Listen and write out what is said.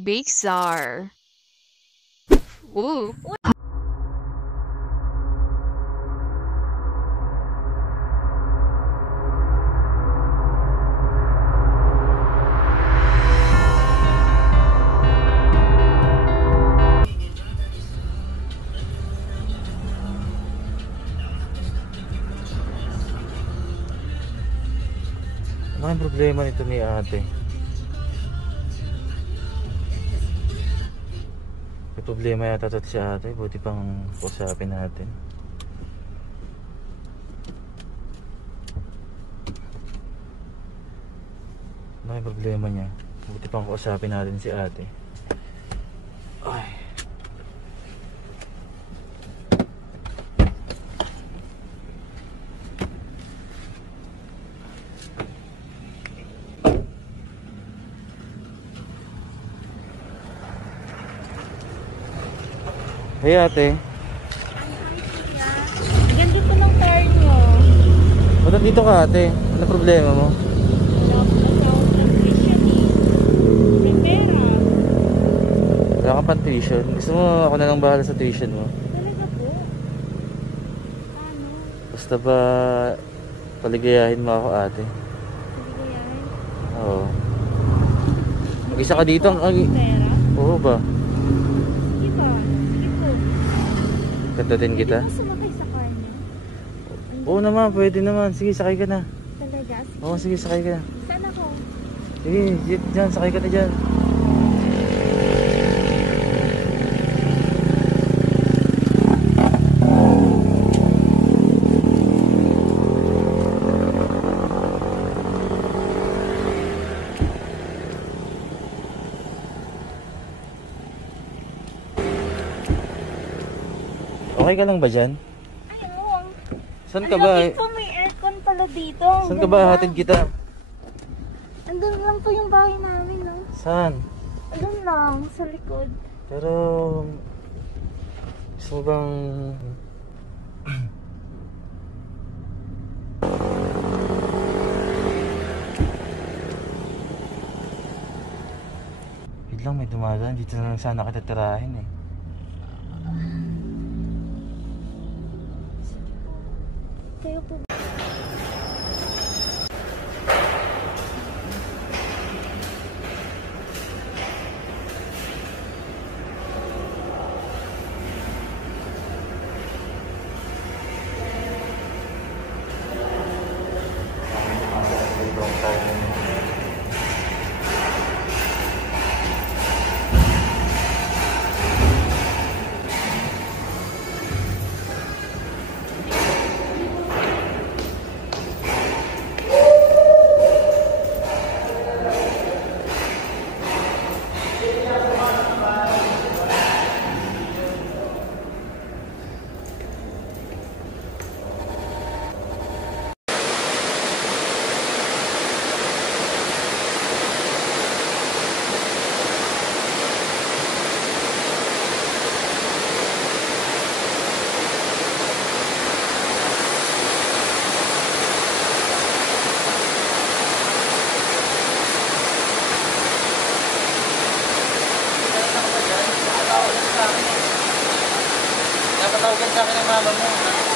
Big Czar. Ooh. Ano ang problema nito ni ate? May problema yata ito si ate. Buti pang kausapin natin. Ano ang problema niya? Buti pang kausapin natin si ate. Ay. Hey ate. Ganda po ng car nyo. Ba't nandito ka ate? Ano problema mo? Wala po kasi ako transmission eh. May pera. Wala kang pang tuition? Gusto mo ako na lang bahala sa tuition mo? Talaga po? Ano? Basta ba paligayahin mo ako ate? Paligayahin? Oo. Mag-isa ka dito? Pera? Oo ba? Sige ba? Sige po. Kantatin kita? Hindi ba sumakay sa car nyo? Oo naman, pwede naman. Sige, sakay ka na. Talaga? Sige. Oo, sige, sakay ka na. Saan ako? Sige, dyan, sakay ka na dyan. Okay ka lang ba dyan? Ay, oo. Saan ka ba? Ang po, may aircon pala dito. Saan ka ba? Hatid kita. Andun lang po yung bahay namin, no? Saan? Andun lang, sa likod. Pero gusto mo bang wait lang, may dumadaan. Dito na lang sana kita tirahin eh. Kayo po. Napatawagan sa akin ng mama mo.